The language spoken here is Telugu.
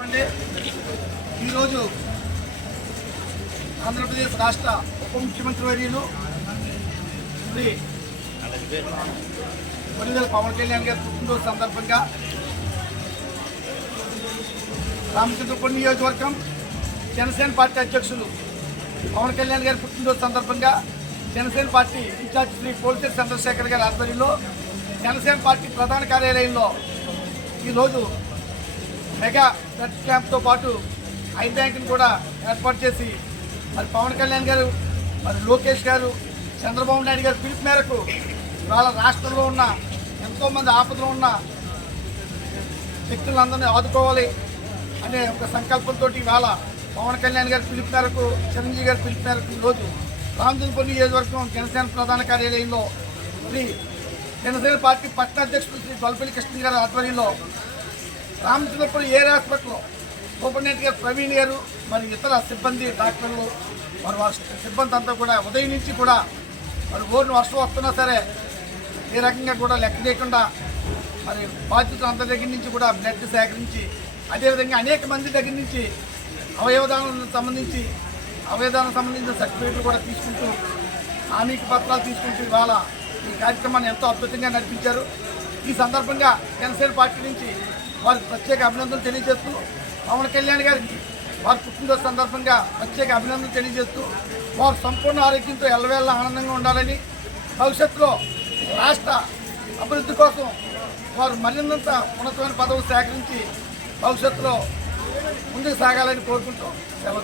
అంటే ఈరోజు ఆంధ్రప్రదేశ్ రాష్ట్ర ఉప ముఖ్యమంత్రి వర్యులు శ్రీ పవన్ కళ్యాణ్ గారి పుట్టినరోజు సందర్భంగా రామచంద్రపురం నియోజకవర్గం జనసేన పార్టీ అధ్యక్షులు పవన్ కళ్యాణ్ గారి పుట్టినరోజు సందర్భంగా జనసేన పార్టీ ఇన్ఛార్జ్ శ్రీ పోలిసెట్ చంద్రశేఖర్ గారి ఆధ్వర్యంలో జనసేన పార్టీ ప్రధాన కార్యాలయంలో ఈరోజు మెగా బ్లడ్ క్యాంప్తో పాటు ఐ బ్యాంక్ని కూడా ఏర్పాటు చేసి మరి పవన్ కళ్యాణ్ గారు మరి లోకేష్ గారు చంద్రబాబు నాయుడు గారు పిలుపు మేరకు ఇవాళ రాష్ట్రంలో ఉన్న ఎంతోమంది ఆపదలో ఉన్న వ్యక్తులందరినీ ఆదుకోవాలి అనే ఒక సంకల్పంతో ఇవాళ పవన్ కళ్యాణ్ గారి పిలుపు మేరకు చిరంజీవి గారు పిలుపు మేరకు ఈరోజు రామచంద్రపల్లి నియోజకవర్గం జనసేన ప్రధాన కార్యాలయంలో శ్రీ జనసేన పార్టీ పట్టణ అధ్యక్షుడు శ్రీ బల్పల్లి కృష్ణ గారి ఆధ్వర్యంలో రామచంద్రపురం ఏరియా హాస్పిటల్లో సూపరింటెండెంట్ గారు ప్రవీణ్ గారు మరి ఇతర సిబ్బంది డాక్టర్లు మరి వారి సిబ్బంది అంతా కూడా ఉదయం నుంచి కూడా మరి ఊరిని వర్షం వస్తున్నా సరే ఏ రకంగా కూడా లెక్క చేయకుండా మరి బాధ్యతలు అందరి దగ్గర నుంచి కూడా బ్లడ్ సేకరించి అదేవిధంగా అనేక మంది దగ్గర నుంచి అవయవదానం సంబంధించి అవయవదానం సంబంధించిన సర్టిఫికేట్లు కూడా తీసుకుంటూ హామీకి పత్రాలు తీసుకుంటూ ఇవాళ ఈ కార్యక్రమాన్ని ఎంతో అద్భుతంగా నడిపించారు. ఈ సందర్భంగా జనసేన పార్టీ నుంచి వారికి ప్రత్యేక అభినందనలు తెలియజేస్తూ పవన్ కళ్యాణ్ గారికి వారి పుట్టినరోజు సందర్భంగా ప్రత్యేక అభినందనలు తెలియజేస్తూ వారు సంపూర్ణ ఆరోగ్యంతో ఎల్లవేళ్ళ ఆనందంగా ఉండాలని భవిష్యత్తులో రాష్ట్ర అభివృద్ధి కోసం వారు మరింత ఉన్నతమైన పదవులు సేకరించి భవిష్యత్తులో ముందుకు సాగాలని కోరుకుంటూ సెలవు